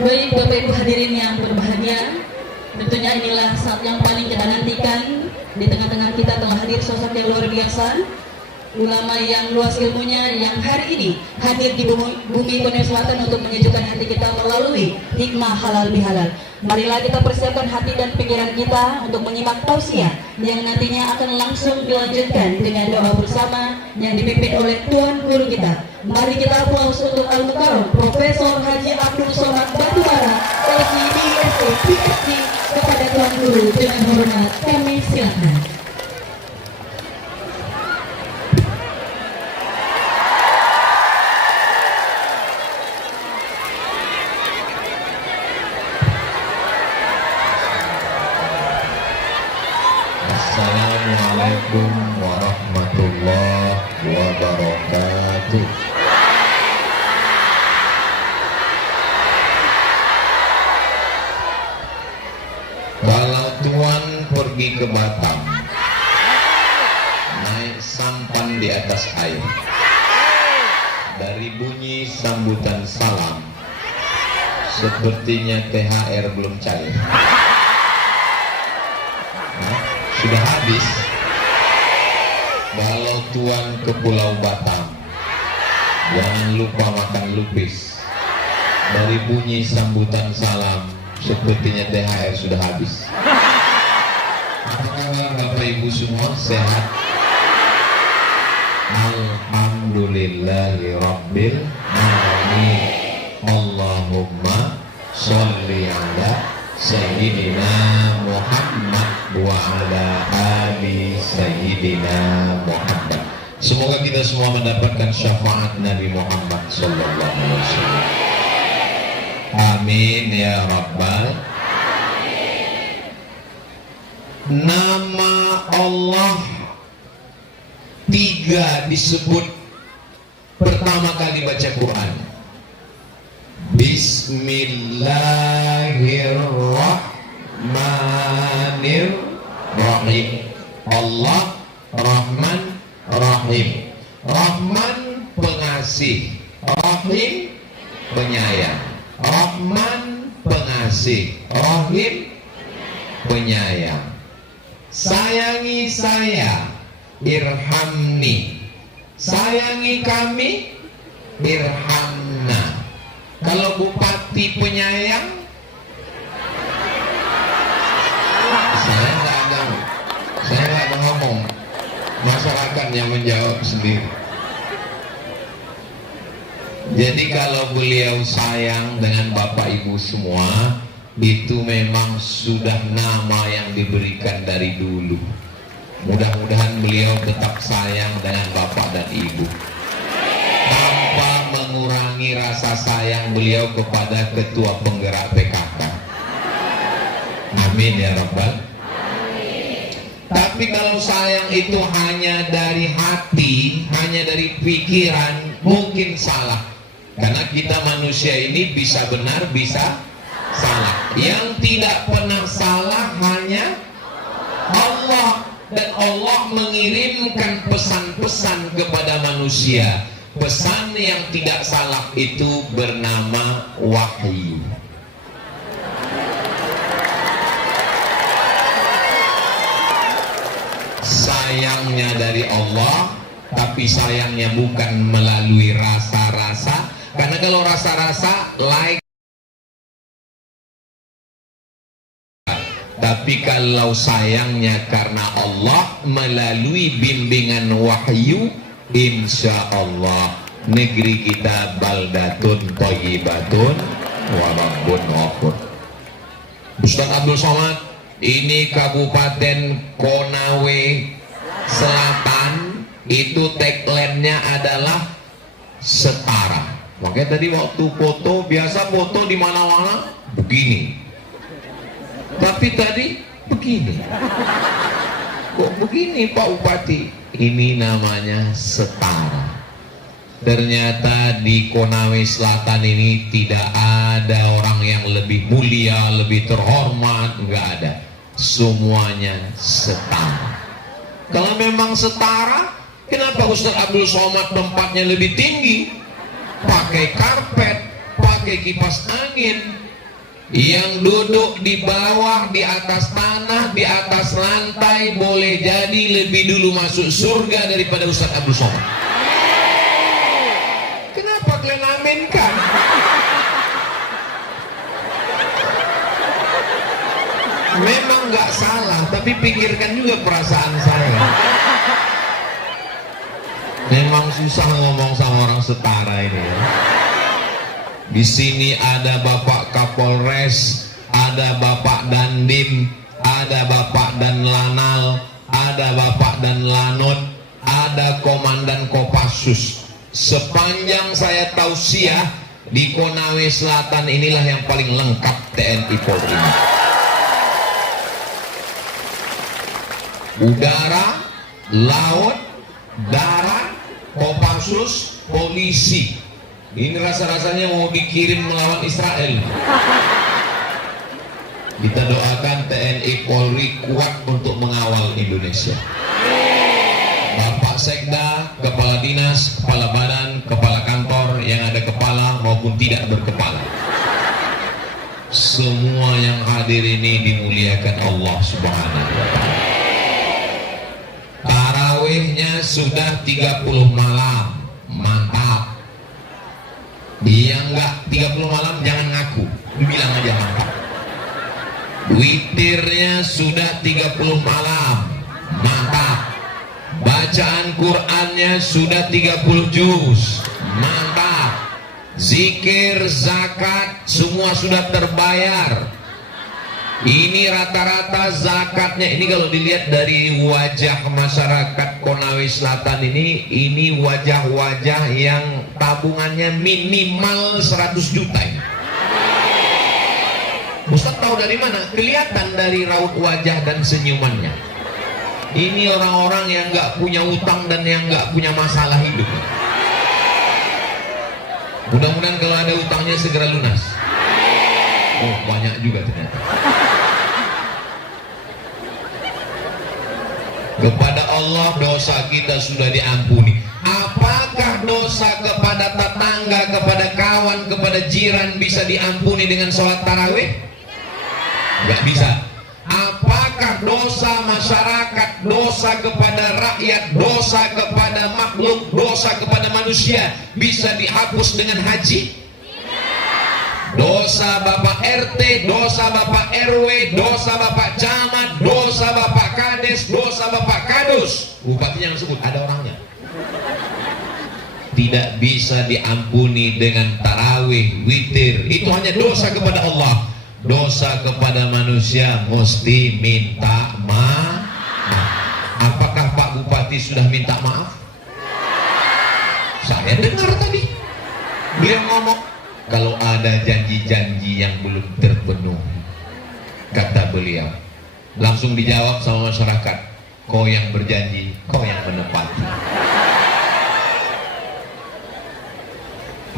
Baik Bapak Ibu hadirin yang berbahagia, tentunya inilah saat yang paling kita nantikan. Di tengah-tengah kita telah hadir sosok yang luar biasa, ulama yang luas ilmunya, yang hari ini hadir di bumi Borneo Selatan untuk menyejukkan hati kita melalui hikmah halal bihalal. Marilah kita persiapkan hati dan pikiran kita untuk menyimak tausiah yang nantinya akan langsung dilanjutkan dengan doa bersama yang dipimpin oleh Tuan Guru kita. Mari kita aplaus untuk Al-Mukarram Profesor Haji Abdul Somad Batubara, LC, BSc, PhD. Kepada Tuan Guru dengan hormat kami silakan. Assalamualaikum warahmatullahi wabarakatuh. Kalau Tuan pergi ke Batam, naik sampan di atas air, dari bunyi sambutan salam, sepertinya THR belum cair. Sudah habis. Kalau Tuan ke Pulau Batam, jangan lupa makan lupis. Dari bunyi sambutan salam, sepertinya THR sudah habis. Apa kabar Bapak Ibu semua, sehat? Alhamdulillahi Rabbil Alamin. Allahumma sholli ala Sayyidina Muhammad wa ala ali Sayyidina Muhammad. Semoga kita semua mendapatkan syafaat Nabi Muhammad sallallahu alaihi wasallam. Amin ya rabbal. Nama Allah tiga disebut pertama kali baca Quran. Bismillahirrahmanirrahim. Allah Rahman Rahim. Rahman pengasih, Rahim penyayang. Rahman pengasih, Rahim penyayang. Sayangi saya, irhamni. Sayangi kami, irhamna. Kalau bupati penyayang, saya nggak ada ngomong, masyarakat yang menjawab sendiri. Jadi kalau beliau sayang dengan Bapak Ibu semua, itu memang sudah nama yang diberikan dari dulu. Mudah-mudahan beliau tetap sayang dengan Bapak dan Ibu, tanpa mengurangi rasa sayang beliau kepada ketua penggerak PKK. Amin ya Rabbal. Tapi kalau sayang itu hanya dari hati, hanya dari pikiran, mungkin salah. Karena kita manusia ini bisa benar, bisa salah. Yang tidak pernah salah hanya Allah. Dan Allah mengirimkan pesan-pesan kepada manusia. Pesan yang tidak salah itu bernama wahyu. Sayangnya dari Allah, tapi sayangnya bukan melalui rasa-rasa. Karena kalau rasa-rasa like. Tapi kalau sayangnya karena Allah melalui bimbingan wahyu, insya Allah negeri kita baldatun thayyibatun wa rabbun ghafur. Ustaz Abdul Somad, ini Kabupaten Konawe Selatan, itu tagline-nya adalah setara. Makanya tadi waktu foto, biasa foto di mana-mana begini. Tapi tadi begini. Kok begini Pak Bupati? Ini namanya setara. Ternyata di Konawe Selatan ini tidak ada orang yang lebih mulia, lebih terhormat, enggak ada. Semuanya setara. Kalau memang setara, kenapa Ustaz Abdul Somad tempatnya lebih tinggi? Pakai karpet, pakai kipas angin, Yang duduk di bawah, di atas tanah, di atas lantai boleh jadi lebih dulu masuk surga daripada Ustaz Abdul Somad. Kenapa kalian aminkan? Memang nggak salah, tapi pikirkan juga perasaan saya. Memang susah ngomong sama orang setara ini ya. Di sini ada Bapak Kapolres, ada Bapak Dandim, ada Bapak Dan Lanal, ada Bapak Dan Lanut, ada Komandan Kopassus. Sepanjang saya tausiah, di Konawe Selatan inilah yang paling lengkap TNI Polri. Udara, laut, darat, Kopassus, polisi. Ini rasa-rasanya mau dikirim melawan Israel. Kita doakan TNI Polri kuat untuk mengawal Indonesia. Bapak Sekda, Kepala Dinas, Kepala Badan, Kepala Kantor yang ada kepala maupun tidak berkepala. Semua yang hadir ini dimuliakan Allah Subhanahu wa Ta'ala. Tarawihnya sudah 30 malam, mantap. Yang enggak 30 malam jangan ngaku, bilang aja mantap. Witirnya sudah 30 malam, mantap. Bacaan Qur'annya sudah 30 juz, mantap. Zikir, zakat semua sudah terbayar. Ini rata-rata zakatnya, ini kalau dilihat dari wajah masyarakat Konawe Selatan ini wajah-wajah yang tabungannya minimal 100 juta ini. Ustaz tahu dari mana? Kelihatan dari raut wajah dan senyumannya. Ini orang-orang yang nggak punya utang dan yang nggak punya masalah hidup. Mudah-mudahan kalau ada utangnya segera lunas. Oh, banyak juga ternyata. Kepada Allah dosa kita sudah diampuni. Apakah dosa kepada tetangga, kepada kawan, kepada jiran bisa diampuni dengan sholat tarawih? Nggak bisa. Apakah dosa masyarakat, dosa kepada rakyat, dosa kepada makhluk, dosa kepada manusia bisa dihapus dengan haji? Dosa Bapak RT, dosa Bapak RW, dosa Bapak Camat, dosa Bapak Kades, dosa Bapak Kadus, bupatinya yang sebut, ada orangnya. Tidak bisa diampuni dengan tarawih, witir. Itu hanya dosa kepada Allah. Dosa kepada manusia mesti minta maaf. Apakah Pak Bupati sudah minta maaf? Saya dengar tadi dia ngomong, kalau ada janji-janji yang belum terpenuhi, kata beliau, langsung dijawab sama masyarakat, kau yang berjanji, kau yang menepati.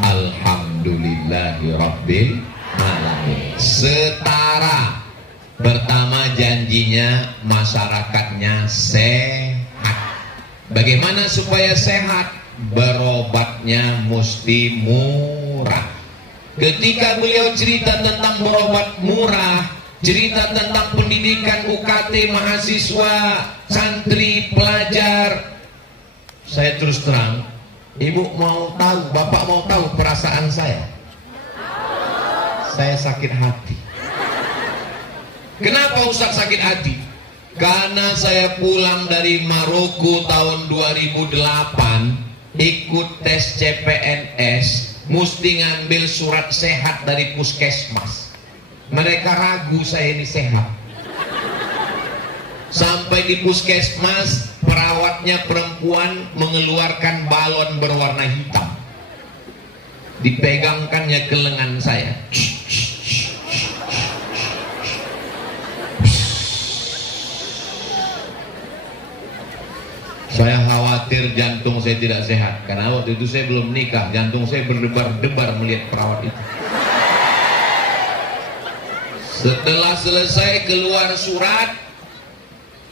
Alhamdulillahirabbil alamin. Setara. Pertama janjinya masyarakatnya sehat. Bagaimana supaya sehat? Berobatnya mesti murah. Ketika beliau cerita tentang berobat murah, cerita tentang pendidikan UKT mahasiswa, santri, pelajar, saya terus terang, ibu mau tahu, bapak mau tahu perasaan saya? Saya sakit hati. Kenapa Ustaz sakit hati? Karena saya pulang dari Maroko tahun 2008, ikut tes CPNS, mesti ngambil surat sehat dari puskesmas. Mereka ragu saya ini sehat. Sampai di puskesmas, perawatnya perempuan mengeluarkan balon berwarna hitam, dipegangkannya ke lengan saya. Saya khawatir jantung saya tidak sehat, karena waktu itu saya belum nikah, jantung saya berdebar-debar melihat perawat itu. Setelah selesai keluar surat,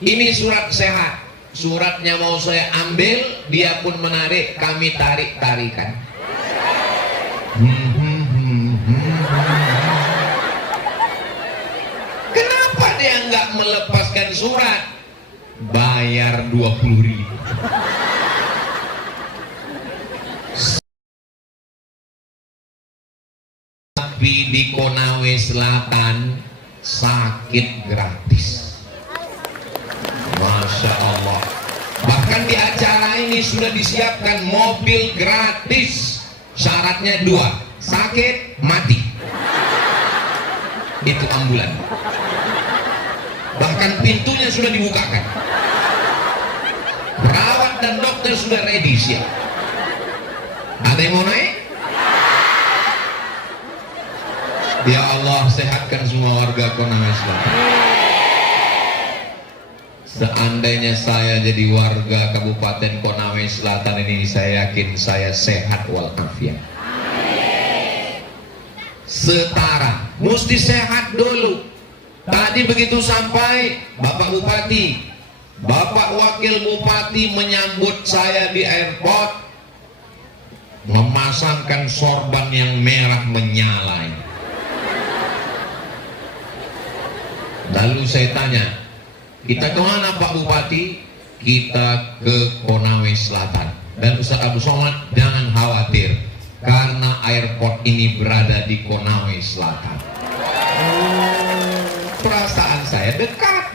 ini surat sehat, suratnya mau saya ambil, dia pun menarik, kami tarik-tarikan. nggak melepaskan surat, bayar 20.000. Tapi di Konawe Selatan sakit gratis. Masya Allah. Bahkan di acara ini sudah disiapkan mobil gratis. Syaratnya 2, sakit mati. Itu ambulan. Bahkan pintunya sudah dibukakan. Perawat dan dokter sudah ready siap. Ada yang mau naik? Ya Allah, sehatkan semua warga Konawe Selatan. Seandainya saya jadi warga Kabupaten Konawe Selatan ini, saya yakin saya sehat walafiat. Setara, mesti sehat dulu. Tadi begitu sampai, Bapak Bupati, Bapak Wakil Bupati menyambut saya di airport, memasangkan sorban yang merah menyala. Lalu saya tanya, kita kemana Pak Bupati? Kita ke Konawe Selatan. Dan Ustaz Abu Somad, jangan khawatir, karena airport ini berada di Konawe Selatan. Perasaan saya dekat.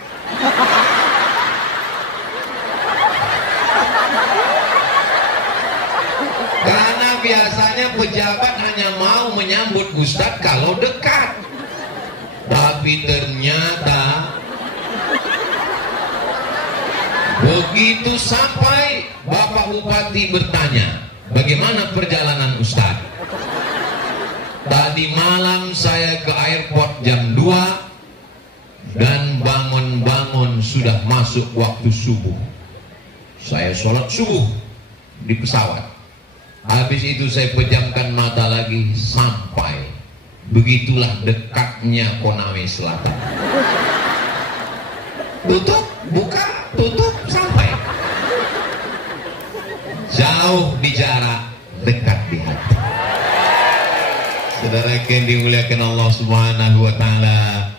Karena biasanya pejabat hanya mau menyambut Ustadz kalau dekat. Tapi ternyata begitu sampai, Bapak Bupati bertanya, bagaimana perjalanan Ustadz? Tadi malam saya ke airport jam 2 dan bangun-bangun sudah masuk waktu subuh. Saya sholat subuh di pesawat. Habis itu saya pejamkan mata lagi sampai. Begitulah dekatnya Konawe Selatan. Tutup, buka, tutup, sampai. Jauh di jarak, dekat di hati. Saudara yang dimuliakan Allah Subhanahu wa Ta'ala,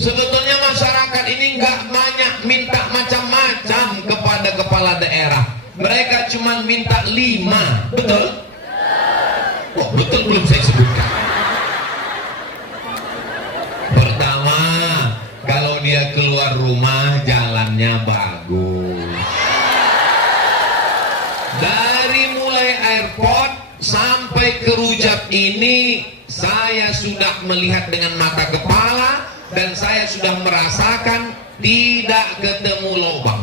sebetulnya masyarakat ini nggak banyak minta macam-macam kepada kepala daerah. Mereka cuma minta 5, betul? Oh, betul belum saya sebutkan. Pertama, kalau dia keluar rumah jalannya bagus. Dari mulai airport sampai ke Rujak ini, saya sudah melihat dengan mata kepala dan saya sudah merasakan tidak ketemu lubang.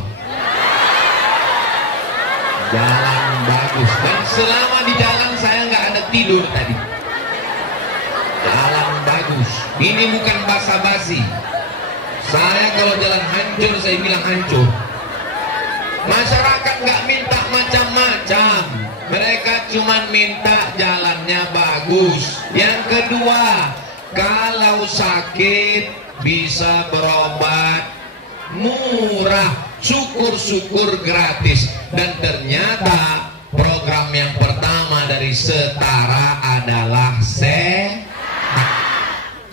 Jalan bagus, dan selama di jalan saya nggak ada tidur tadi. Jalan bagus. Ini bukan basa-basi. Saya kalau jalan hancur, saya bilang hancur. Masyarakat nggak minta macam-macam. Mereka cuma minta jalannya bagus. Yang kedua, kalau sakit bisa berobat murah, syukur-syukur gratis. Dan ternyata program yang pertama dari Setara adalah sehat.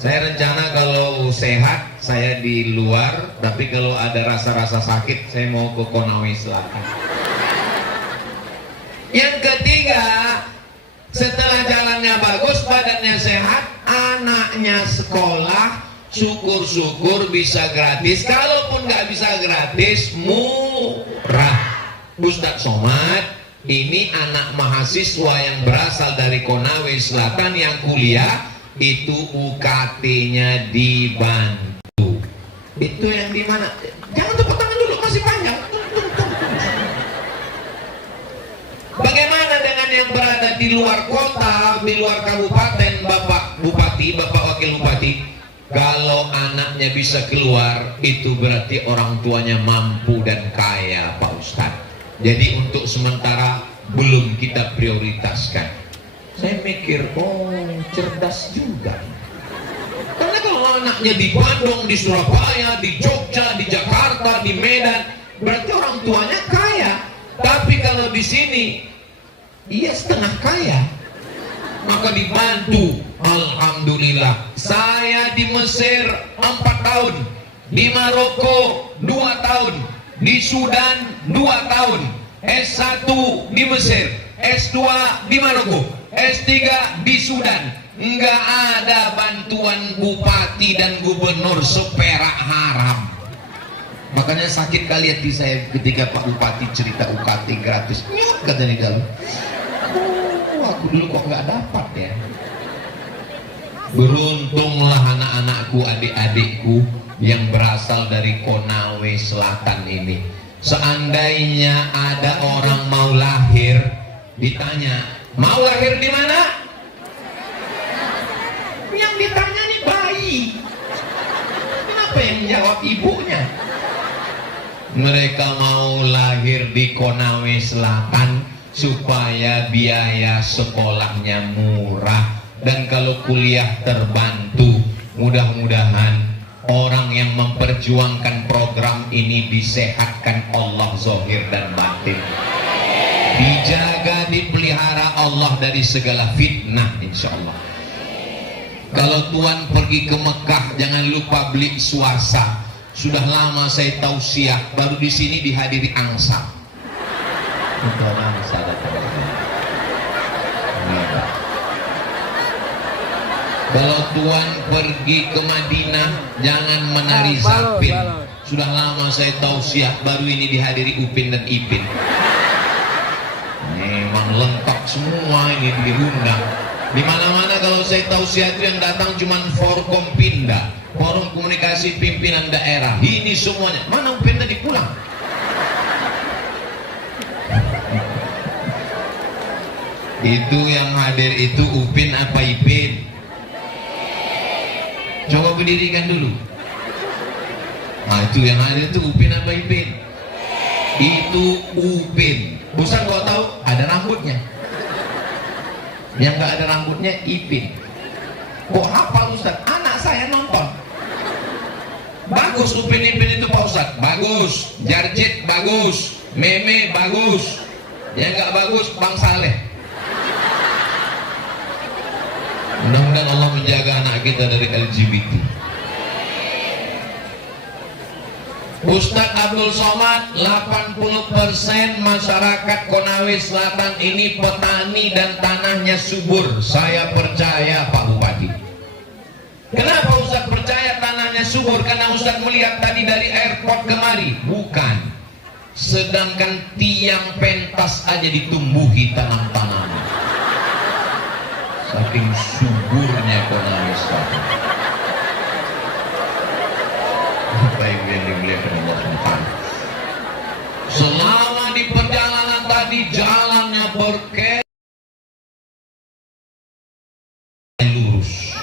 Saya rencana kalau sehat saya di luar, tapi kalau ada rasa-rasa sakit saya mau ke Konawe Selatan. Yang ketiga, setelah jalannya bagus, badannya sehat, anaknya sekolah, syukur-syukur bisa gratis. Kalaupun nggak bisa gratis, murah. Ustadz Somad, ini anak mahasiswa yang berasal dari Konawe Selatan yang kuliah, itu UKT-nya dibantu. Itu yang di mana? Jangan tepuk tangan dulu, masih panjang. Bagaimana dengan yang berada di luar kota, di luar kabupaten, Bapak Bupati, Bapak Wakil Bupati? Kalau anaknya bisa keluar, itu berarti orang tuanya mampu dan kaya, Pak Ustadz. Jadi untuk sementara belum kita prioritaskan. Saya mikir, oh cerdas juga. Karena kalau anaknya di Bandung, di Surabaya, di Jogja, di Jakarta, di Medan, berarti orang tuanya kaya. Tapi kalau di sini, ia setengah kaya, maka dibantu. Alhamdulillah. Saya di Mesir 4 tahun, di Maroko 2 tahun, di Sudan 2 tahun, S1 di Mesir, S2 di Maroko, S3 di Sudan. Enggak ada bantuan bupati dan gubernur seperak haram. Makanya sakit kali hati saya ketika Pak Bupati cerita UKT gratis. Nyut kata di dalam. Oh, aku dulu kok nggak dapat ya. Beruntunglah anak-anakku, adik-adikku yang berasal dari Konawe Selatan ini. Seandainya ada orang mau lahir, ditanya, mau lahir di mana? Yang ditanya nih bayi. Kenapa yang jawab ibunya? Mereka mau lahir di Konawe Selatan supaya biaya sekolahnya murah. Dan kalau kuliah terbantu, mudah-mudahan orang yang memperjuangkan program ini disehatkan Allah zahir dan batin, dijaga, dipelihara Allah dari segala fitnah insyaallah. Kalau Tuan pergi ke Mekah jangan lupa beli suasa. Sudah lama saya tausiah, baru di sini dihadiri angsa. Untuk angsa datang. Kalau Tuan pergi ke Madinah jangan menari zapin. Sudah lama saya tausiah, baru ini dihadiri Upin dan Ipin. Memang lengkap semua ini diundang. Di mana-mana kalau saya tausiah itu yang datang cuma Forkompinda, Forum Komunikasi Pimpinan Daerah. Ini semuanya. Mana Upin tadi pulang? Itu yang hadir itu Upin apa Ipin? Coba berdirikan dulu. Nah itu yang ada itu Upin apa Ipin? Itu Upin. Ustaz kok tahu? Ada rambutnya. Yang gak ada rambutnya Ipin. Kok hafal Ustaz? Anak saya nonton. Bagus Upin Ipin itu Pak Ustaz. Bagus. Jarjit bagus. Meme bagus. Yang gak bagus Bang Saleh. Mudah-mudahan Allah menjaga anak kita dari LGBT. Ustadz Abdul Somad, 80% masyarakat Konawe Selatan ini petani dan tanahnya subur. Saya percaya Pak Bupati. Kenapa Ustadz percaya tanahnya subur? Karena Ustadz melihat tadi dari airport kemari. Bukan. Sedangkan tiang pentas aja ditumbuhi tanam-tanaman. Saking suburnya Konawe Selatan. Baik yang dimuliakan Allah SWT. Selama di perjalanan tadi jalannya berkelok lurus,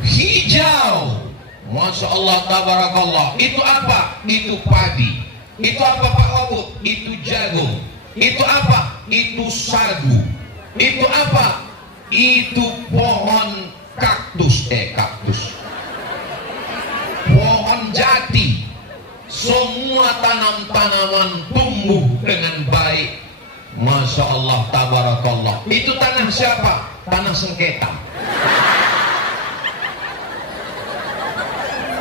hijau, masya Allah tabarakallah. Itu apa? Itu padi. Itu apa Pak Wabuk? Itu jagung. Itu apa? Itu sagu. Itu apa? Itu pohon kaktus, pohon jati. Semua tanam-tanaman tumbuh dengan baik. Masya Allah tabarakallah. Itu tanah siapa? Tanah sengketa.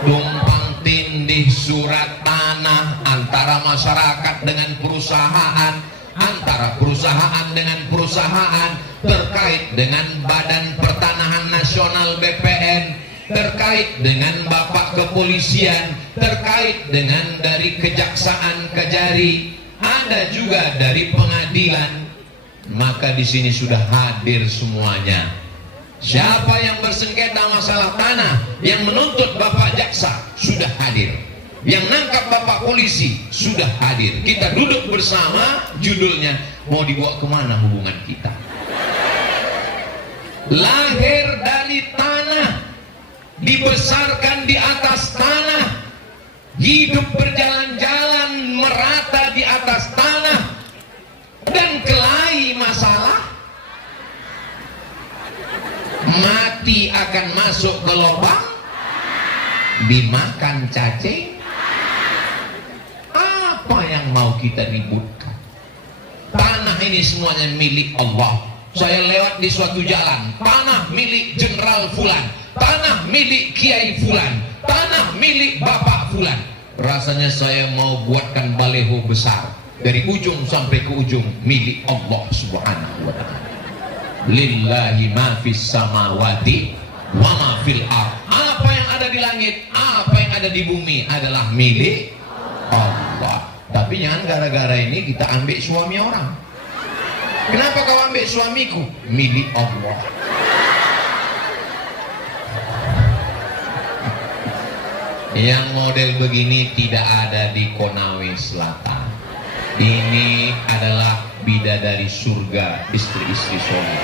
Tumpang tindih surat tanah antara masyarakat dengan perusahaan, antara perusahaan dengan perusahaan, terkait dengan Badan Pertanahan Nasional BPN, terkait dengan Bapak Kepolisian, terkait dengan dari Kejaksaan Kejari, ada juga dari pengadilan. Maka di sini sudah hadir semuanya. Siapa yang bersengketa masalah tanah, yang menuntut Bapak Jaksa sudah hadir, yang nangkap Bapak Polisi sudah hadir. Kita duduk bersama, judulnya mau dibawa kemana hubungan kita. Lahir dari tanah, dibesarkan di atas tanah, hidup berjalan-jalan merata di atas tanah, dan kelahi masalah, mati akan masuk ke lubang, dimakan cacing. Apa yang mau kita ributkan? Tanah ini semuanya milik Allah. saya lewat di suatu jalan, tanah milik Jenderal Fulan, tanah milik Kiai Fulan, tanah milik Bapak Fulan. Rasanya saya mau buatkan baleho besar, dari ujung sampai ke ujung, milik Allah Subhanahu wa ta'ala. Lillahi ma fis samawati wa ma fil ard. Apa yang ada di langit, apa yang ada di bumi adalah milik Allah. Tapi jangan gara-gara ini kita ambil suami orang. Kenapa kau ambil suamiku? Milik Allah. Yang model begini tidak ada di Konawe Selatan. Ini adalah bidadari surga, istri-istri soleh.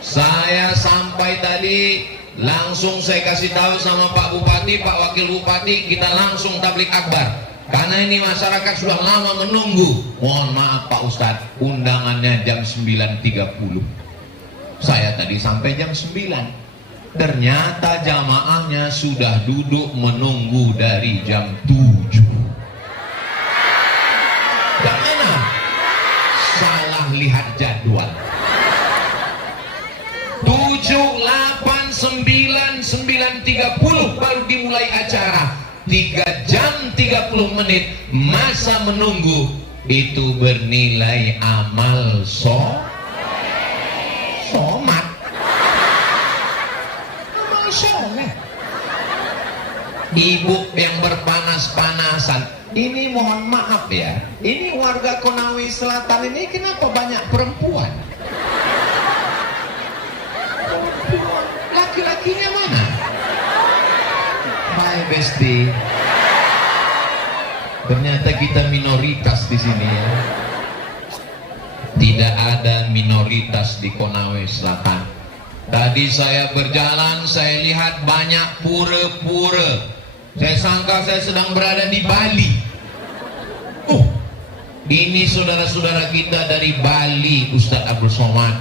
Saya sampai tadi langsung saya kasih tahu sama Pak Bupati, Pak Wakil Bupati, kita langsung tablik akbar. Karena ini masyarakat sudah lama menunggu. Mohon maaf Pak Ustadz, undangannya jam 9.30. Saya tadi sampai jam 9. Ternyata jamaahnya sudah duduk menunggu dari jam 7. Bagaimana? Salah lihat jadwal. 7, 8, 9, 9.30 baru dimulai acara. 3 jam 30 menit masa menunggu, itu bernilai amal somat. Amal somat. Ibu yang berpanas-panasan, ini mohon maaf ya, ini warga Konawe Selatan ini kenapa banyak perempuan? Laki-lakinya mana? Hai Besti. Ternyata kita minoritas di sini ya. Tidak ada minoritas di Konawe Selatan. Tadi saya berjalan, saya lihat banyak pura-pura. Saya sangka saya sedang berada di Bali. Ini saudara-saudara kita dari Bali, Ustadz Abdul Somad.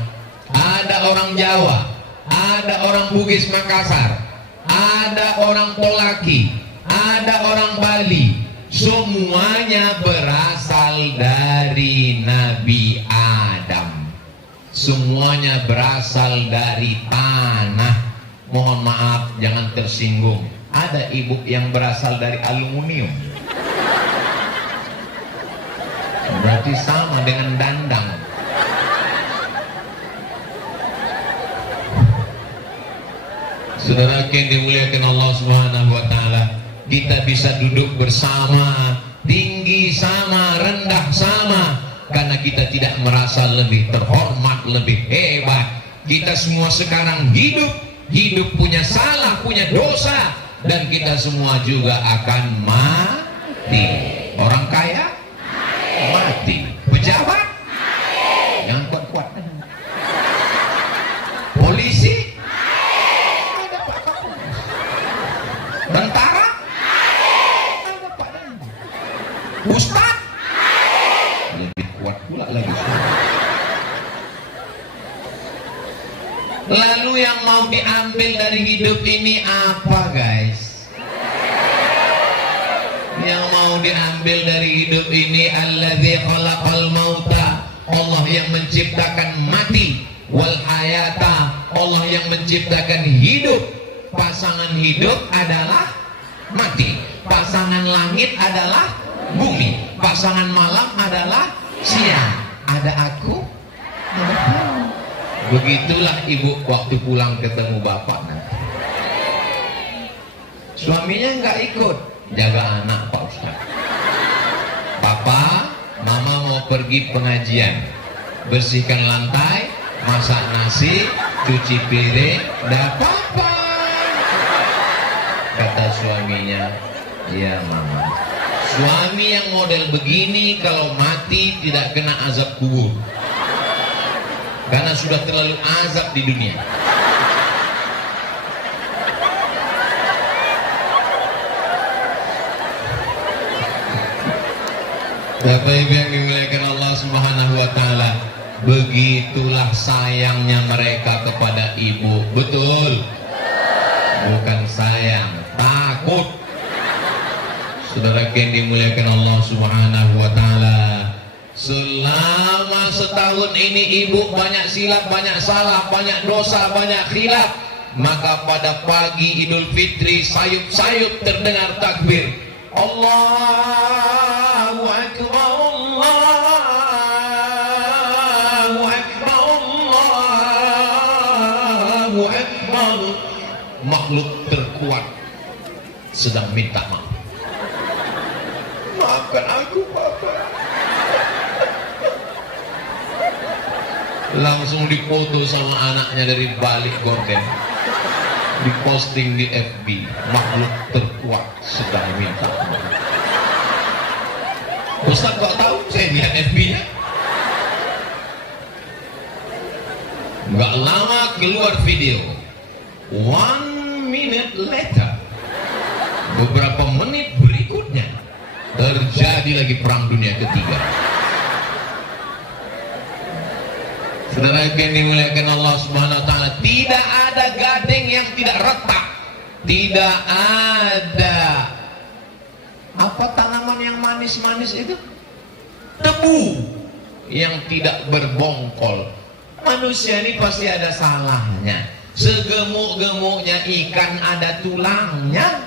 Ada orang Jawa, ada orang Bugis Makassar, ada orang Polaki, ada orang Bali. Semuanya berasal dari Nabi Adam. Semuanya berasal dari tanah. Mohon maaf, jangan tersinggung. Ada ibu yang berasal dari aluminium. Berarti sama dengan dandang. Saudara yang dimuliakan Allah Subhanahu wa ta'ala, kita bisa duduk bersama, tinggi sama, rendah sama, karena kita tidak merasa lebih terhormat, lebih hebat. Kita semua sekarang hidup punya salah, punya dosa, dan kita semua juga akan mati. Orang kaya mati, pejabat jangan kuat-kuat, polisi ada Pak Kapolres, tentara ada Pak Dandim, ustaz lebih kuat pula lagi. Lalu yang mau diambil dari hidup ini apa guys? Yang mau diambil dari hidup ini, alladzi khalaqal mauta, Allah yang menciptakan mati, wal hayata, Allah yang menciptakan hidup. Pasangan hidup adalah mati, pasangan langit adalah bumi, pasangan malam adalah siang. Ada aku, ada kamu. Begitulah ibu waktu pulang ketemu bapak nanti. Suaminya nggak ikut, jaga anak Pak Ustaz. Papa, mama mau pergi pengajian, bersihkan lantai, masak nasi, cuci piring, dah papa. Kata suaminya, iya mama. Suami yang model begini kalau mati tidak kena azab kubur, karena sudah terlalu azab di dunia. Bapak Ibu yang dimuliakan Allah Subhanahu wa ta'ala, begitulah sayangnya mereka kepada ibu. Betul? Bukan sayang, takut. Saudara yang dimuliakan Allah Subhanahu wa ta'ala, Selama setahun ini ibu banyak silap, banyak salah, banyak dosa, banyak khilaf. Maka pada pagi Idul Fitri sayup-sayup terdengar takbir. Allahu Akbar, Allahu Akbar, Allahu Akbar. Makhluk terkuat sedang minta maaf. Maafkan aku, Bapak. Langsung dipoto sama anaknya dari balik gorden, diposting di FB. Makhluk terkuat sedang minta maaf. Ustaz kok tahu? Saya lihat FB-nya. Nggak lama keluar video. 1 minute later, beberapa menit berikutnya terjadi lagi perang dunia ketiga. Saudara yang dimuliakan Allah Subhanahu wa taala, tidak ada gading yang tidak retak. Tidak ada apa tanaman yang manis-manis itu? Tebu yang tidak berbongkol. Manusia ini pasti ada salahnya. Segemuk-gemuknya ikan ada tulangnya.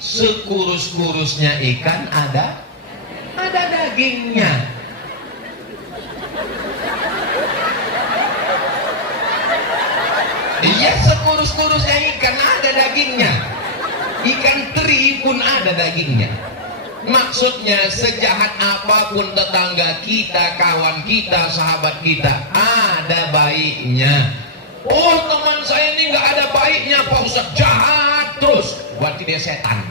Sekurus-kurusnya ikan ada dagingnya. Iya, sekurus-kurusnya ikan ada dagingnya. Ikan teri pun ada dagingnya. Maksudnya sejahat apapun tetangga kita, kawan kita, sahabat kita, ada baiknya. Oh, teman saya ini nggak ada baiknya, Pak Ustaz, jahat terus. Berarti dia setan.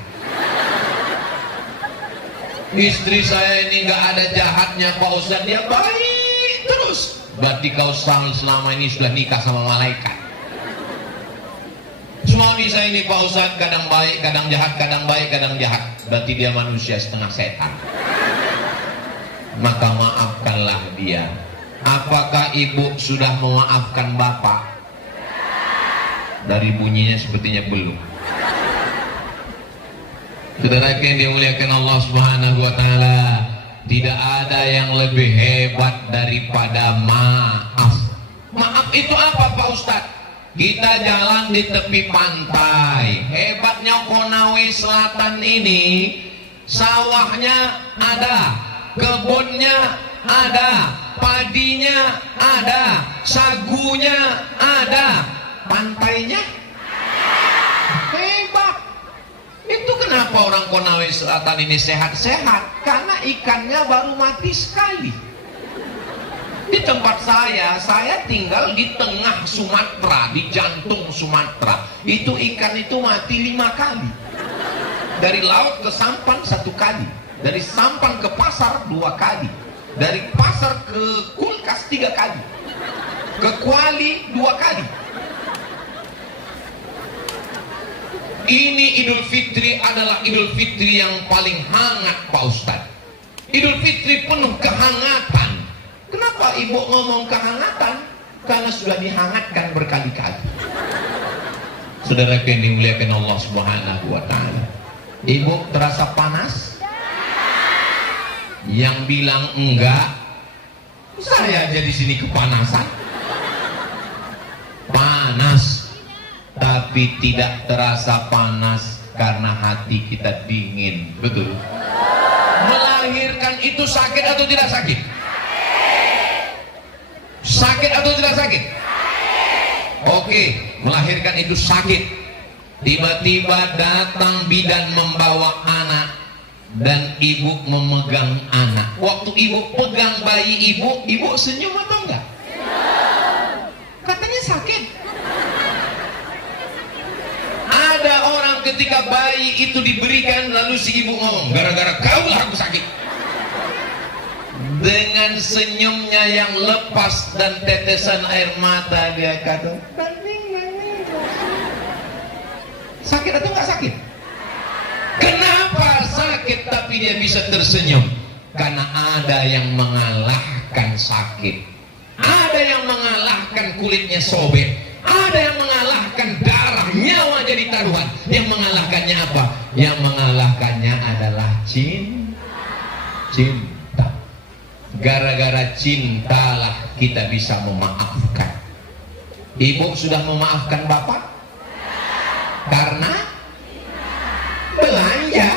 Istri saya ini nggak ada jahatnya, Pak Ustaz, dia baik terus. Berarti kau selama ini sudah nikah sama malaikat. Suami saya ini, Pak Ustaz, kadang baik, kadang jahat, kadang baik, kadang jahat. Berarti dia manusia setengah setan. Maka maafkanlah dia. Apakah ibu sudah memaafkan bapak? Dari bunyinya sepertinya belum. Saudara yang dimuliakan Allah Subhanahu wa taala, tidak ada yang lebih hebat daripada maaf. Maaf itu apa, Pak Ustaz? Kita jalan di tepi pantai. Hebatnya Konawe Selatan ini, sawahnya ada, kebunnya ada, padinya ada, sagunya ada, pantainya hebat. Itu kenapa orang Konawe Selatan ini sehat-sehat? Karena ikannya baru mati sekali. Di tempat saya tinggal di tengah Sumatera, di jantung Sumatera. Itu ikan itu mati 5 kali. Dari laut ke sampan 1 kali, dari sampan ke pasar 2 kali, dari pasar ke kulkas 3 kali, ke kuali 2 kali. Ini Idul Fitri adalah Idul Fitri yang paling hangat, Pak Ustadz. Idul Fitri penuh kehangatan. Kenapa ibu ngomong kehangatan? Karena sudah dihangatkan berkali-kali. Saudara yang dimuliakan Allah Subhanahu wa taala, ibu terasa panas? Yang bilang enggak, saya aja di sini kepanasan. Panas, tapi tidak terasa panas karena hati kita dingin. Betul? Melahirkan itu sakit atau tidak sakit? Sakit atau tidak sakit? Oke, melahirkan itu sakit. Tiba-tiba datang bidan membawa anak dan ibu memegang anak. Waktu ibu pegang bayi ibu senyum atau enggak? Katanya sakit. Ada orang ketika bayi itu diberikan lalu si ibu ngomong, gara-gara kau lah aku sakit. Dengan senyumnya yang lepas dan tetesan air mata dia kata, sakit atau nggak sakit? Kenapa sakit tapi dia bisa tersenyum? Karena ada yang mengalahkan sakit, ada yang mengalahkan kulitnya sobek, ada yang mengalahkan darah, nyawa jadi taruhan. Yang mengalahkannya apa? Yang mengalahkannya adalah cinta. Gara-gara cintalah kita bisa memaafkan. Ibu sudah memaafkan bapak? Karena belanja.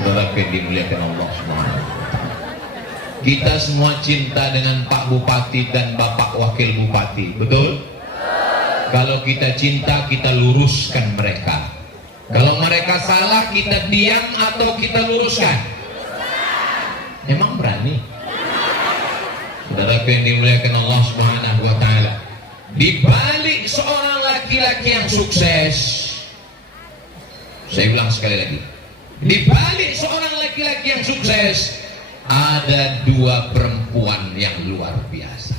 Saudara yang dimuliakan Allah Subhanahu wa Ta'ala. Kita semua cinta dengan Pak Bupati dan Bapak Wakil Bupati, betul? Kalau kita cinta, kita luruskan mereka. Kalau mereka salah, kita diam atau kita luruskan? Emang berani? Saudara yang dimuliakan Allah Subhanahu wa Ta'ala, di balik seorang laki-laki yang sukses, saya bilang sekali lagi, di balik seorang laki-laki yang sukses ada dua perempuan yang luar biasa.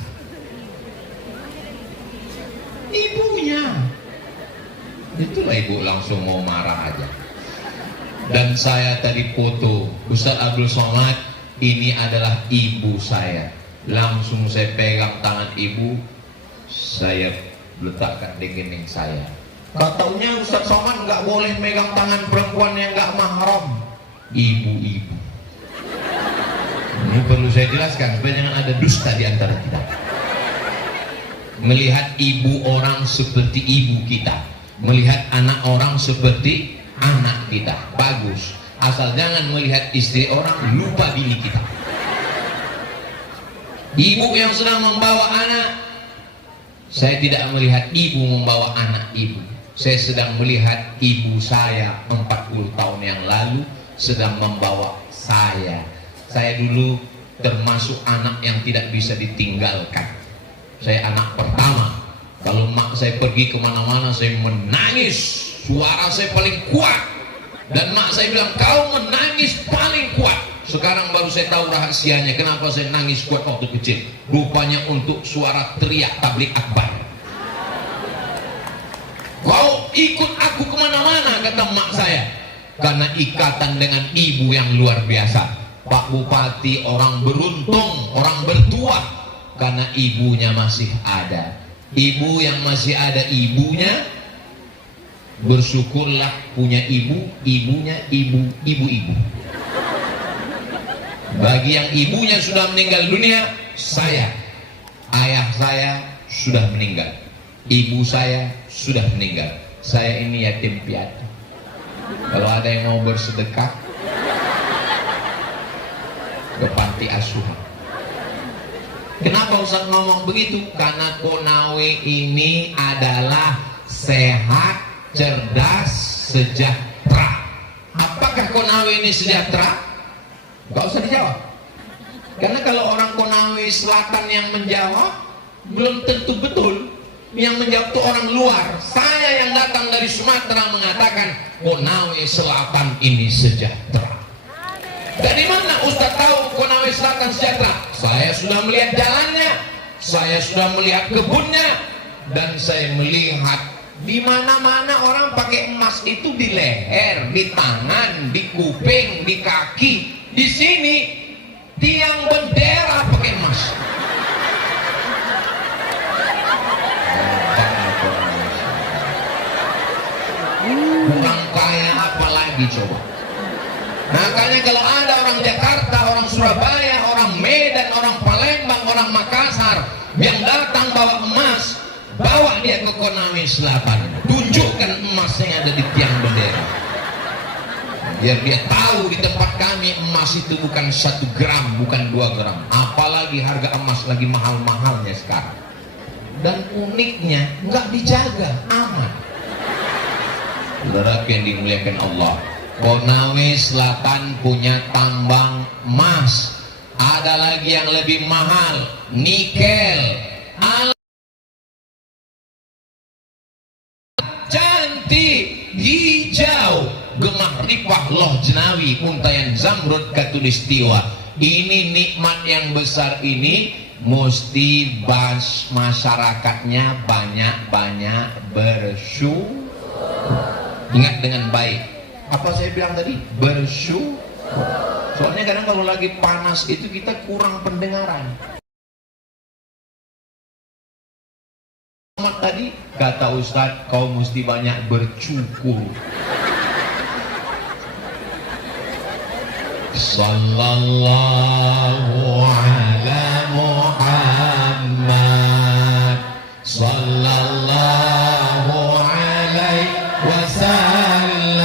Ibunya. Itulah ibu langsung mau marah aja. Dan saya tadi foto Ustaz Abdul Somad, ini adalah ibu saya. Langsung saya pegang tangan ibu, saya letakkan di geneng saya. Katanya Ustaz Somad nggak boleh megang tangan perempuan yang nggak mahram. Ibu-ibu. Ini perlu saya jelaskan supaya jangan ada dusta di antara kita. Melihat ibu orang seperti ibu kita, melihat anak orang seperti anak kita, bagus. Asal jangan melihat istri orang lupa bini kita. Ibu yang sedang membawa anak, saya tidak melihat ibu membawa anak ibu. Saya sedang melihat ibu saya 40 tahun yang lalu sedang membawa saya. Saya dulu termasuk anak yang tidak bisa ditinggalkan. Saya anak pertama. Kalau mak saya pergi kemana-mana, saya menangis. Suara saya paling kuat. Dan mak saya bilang, kau menangis paling kuat. Sekarang baru saya tahu rahasianya kenapa saya nangis kuat waktu kecil. Rupanya untuk suara teriak tablik akbar. Kau ikut aku kemana-mana, kata mak saya. Karena ikatan dengan ibu yang luar biasa. Pak Bupati orang beruntung, orang bertuah, karena ibunya masih ada. Ibu yang masih ada ibunya, bersyukurlah punya ibu, ibunya ibu-ibu. Bagi yang ibunya sudah meninggal dunia, saya, ayah saya sudah meninggal, ibu saya sudah meninggal. Saya ini yatim piatu. Kalau ada yang mau bersedekah ke panti asuhan. Kenapa Ustaz ngomong begitu? Karena Konawe ini adalah sehat, cerdas, sejahtera. Apakah Konawe ini sejahtera? Gak usah dijawab. Karena kalau orang Konawe Selatan yang menjawab, belum tentu betul. Yang menjawab itu orang luar. Saya yang datang dari Sumatera mengatakan Konawe Selatan ini sejahtera. Dari mana Ustaz tahu Konawe Selatan sejahtera? Saya sudah melihat jalannya, saya sudah melihat kebunnya, dan saya melihat di mana-mana orang pakai emas itu di leher, di tangan, di kuping, di kaki. Di sini tiang bendera pakai emas. Kurang kaya apa lagi coba? Makanya kalau ada orang Jakarta, orang Surabaya, orang Medan, orang Palembang, orang Makassar yang datang bawa emas, bawa dia ke Konawe Selatan, tunjukkan emas yang ada di tiang bendera, biar dia tahu di tempat kami emas itu bukan 1 gram, bukan 2 gram, apalagi harga emas lagi mahal-mahalnya sekarang. Dan uniknya nggak dijaga, aman. Saudara yang dimuliakan Allah, Konawe Selatan punya tambang emas. Ada lagi yang lebih mahal, nikel. Cantik, hijau, gemah ripah loh jenawi, untayan zamrud katulistiwa. Ini nikmat yang besar ini mesti masyarakatnya banyak-banyak bersyukur. Ingat dengan baik. Apa saya bilang tadi? Bersyukur. Soalnya kadang kalau lagi panas itu kita kurang pendengaran. Tadi kata Ustadz, kau mesti banyak bersyukur. Sallallahu ala Muhammad, sallallahu alaihi wasallam,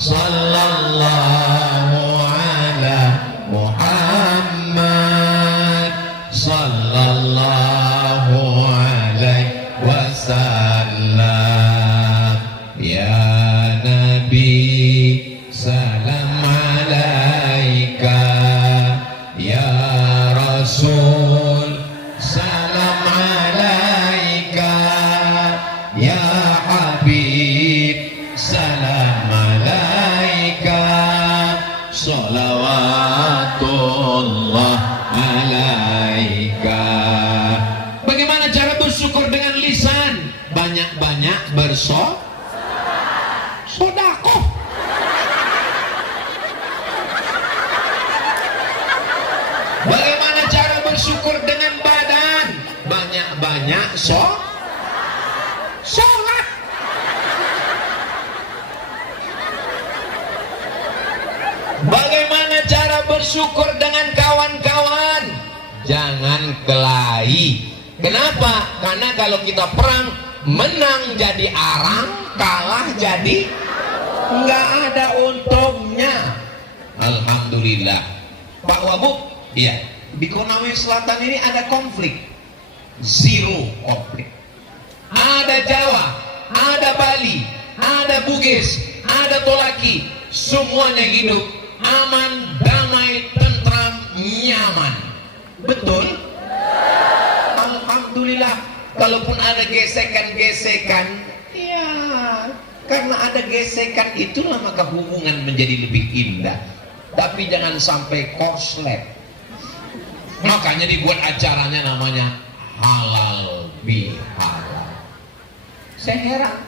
sallallahu ala Muhammad, sallallahu alaihi wasallam. Ya Nabi, salam alaika. Ya Rasul, salam alaika. Ya Habib, salam alaika. Salawatullah alaika. Bagaimana cara bersyukur dengan lisan? Banyak-banyak bersodakoh. Bagaimana cara bersyukur dengan badan? Banyak-banyak sholat. Bagaimana cara bersyukur dengan kawan-kawan? Jangan kelahi. Kenapa? Karena kalau kita perang, menang jadi arang, kalah jadi nggak ada untungnya. Alhamdulillah. Pak Wabuk, iya, di Konawe Selatan ini ada konflik. Zero konflik. Ada Jawa, ada Bali, ada Bugis, ada Tolaki, semuanya hidup aman, damai, tentram, nyaman. Betul? Alhamdulillah. Kalaupun ada gesekan-gesekan, ya, karena ada gesekan itulah maka hubungan menjadi lebih indah. Tapi jangan sampai korslet. Makanya dibuat acaranya namanya halal bihalal. Saya heran,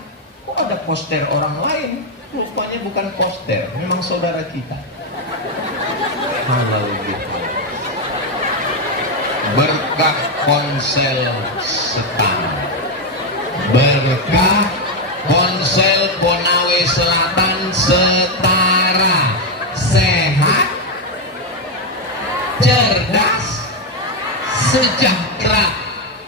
kok ada poster orang lain? Rupanya bukan poster, memang saudara kita. Halal bihalal. Berkah ponsel setara. Berkah ponsel Konawe Selatan setara. Sehat, cerdas, sejahtera.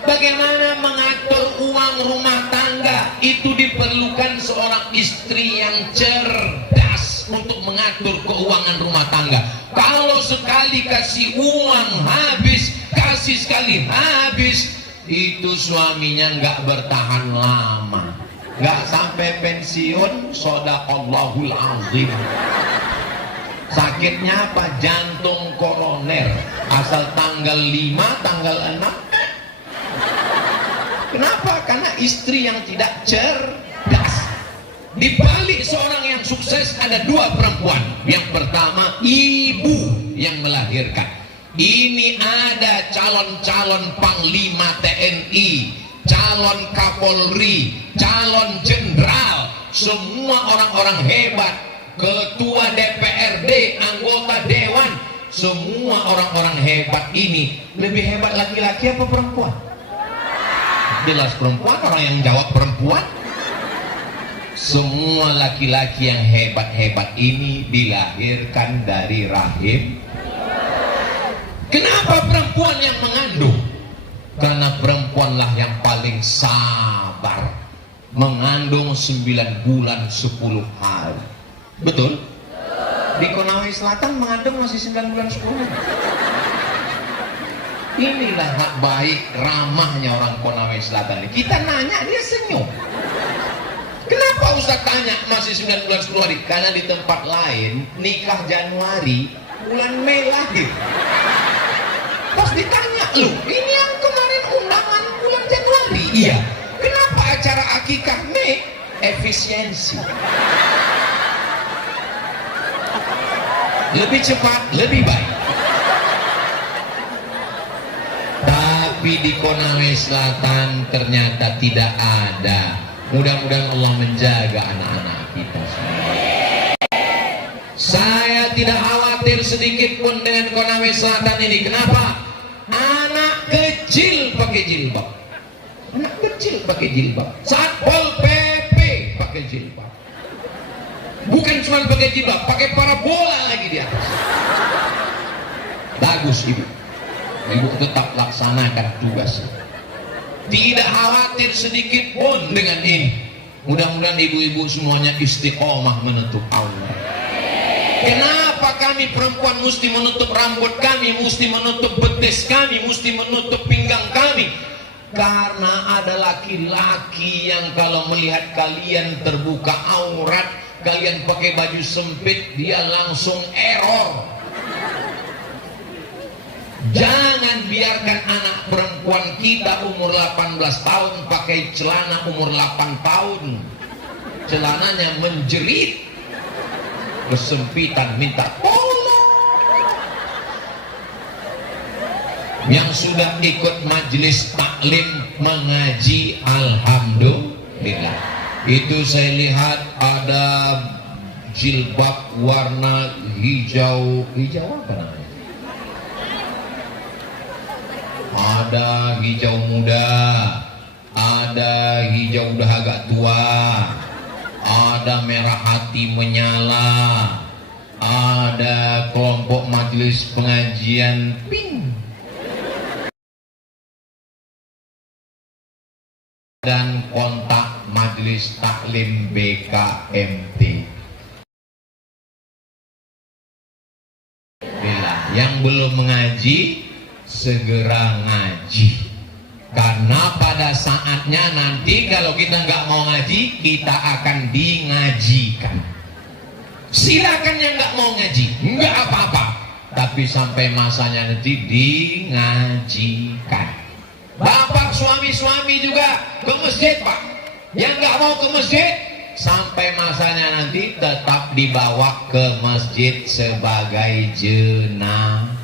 Bagaimana mengatur uang rumah tangga? Itu diperlukan seorang istri yang cerdas untuk mengatur keuangan rumah tangga. Kalau sekali kasih uang habis, kasih sekali habis, itu suaminya nggak bertahan lama, nggak sampai pensiun. Shadaqallahul azim. Sakitnya apa? Jantung koroner. Asal tanggal 5, tanggal 6. Kenapa? Karena istri yang tidak cerdas. Di balik seorang yang sukses ada dua perempuan. Yang pertama, ibu yang melahirkan. Ini ada calon-calon Panglima TNI, calon Kapolri, calon Jenderal, semua orang-orang hebat, ketua DPRD, anggota Dewan, semua orang-orang hebat ini. Lebih hebat laki-laki apa perempuan? Jelas perempuan, orang yang jawab perempuan. Semua laki-laki yang hebat-hebat ini dilahirkan dari rahim. Kenapa perempuan yang mengandung? Karena perempuanlah yang paling sabar. Mengandung 9 bulan 10 hari. Betul? Di Konawe Selatan mengandung masih 9 bulan 10 hari. Inilah hak baik ramahnya orang Konawe Selatan. Kita nanya, dia senyum. Kenapa Ustaz tanya masih 9 bulan 10 hari? Karena di tempat lain nikah Januari, bulan Mei lahir. Pas ditanya, loh ini yang kemarin undangan bulan Januari. Iya. Kenapa acara akikah Mei? Efisiensi. Lebih cepat, lebih baik. Tapi di Konawe Selatan ternyata tidak ada. Mudah-mudahan Allah menjaga anak-anak kita semua. Saya tidak khawatir sedikit pun dengan Konawe Selatan ini. Kenapa? Anak kecil pakai jilbab. Anak kecil pakai jilbab. Satpol PP pakai jilbab. Bukan cuma pakai jilbab, pakai parabola lagi di atas. Bagus ibu. Ibu tetap laksanakan tugas. Tidak khawatir sedikit pun dengan ini. Mudah-mudahan ibu-ibu semuanya istiqomah menutup aurat. Kenapa kami perempuan mesti menutup rambut kami, mesti menutup betis kami, mesti menutup pinggang kami? Karena ada laki-laki yang kalau melihat kalian terbuka aurat, kalian pakai baju sempit, dia langsung error. Jangan biarkan anak perempuan kita umur 18 tahun pakai celana umur 8 tahun. Celananya menjerit, kesempitan, minta tolong. Yang sudah ikut majelis taklim mengaji, alhamdulillah. Itu saya lihat ada jilbab warna hijau. Hijau apa namanya? Ada hijau muda, ada hijau udah agak tua, ada merah hati menyala, ada kelompok majelis pengajian pink, dan kontak majelis taklim BKMT. Yang belum mengaji segera ngaji, karena pada saatnya nanti kalau kita nggak mau ngaji, kita akan dingajikan. Silakan yang nggak mau ngaji, nggak apa-apa, tapi sampai masanya nanti dingajikan. Bapak suami-suami juga ke masjid pak, yang nggak mau ke masjid sampai masanya nanti tetap dibawa ke masjid sebagai jenazah.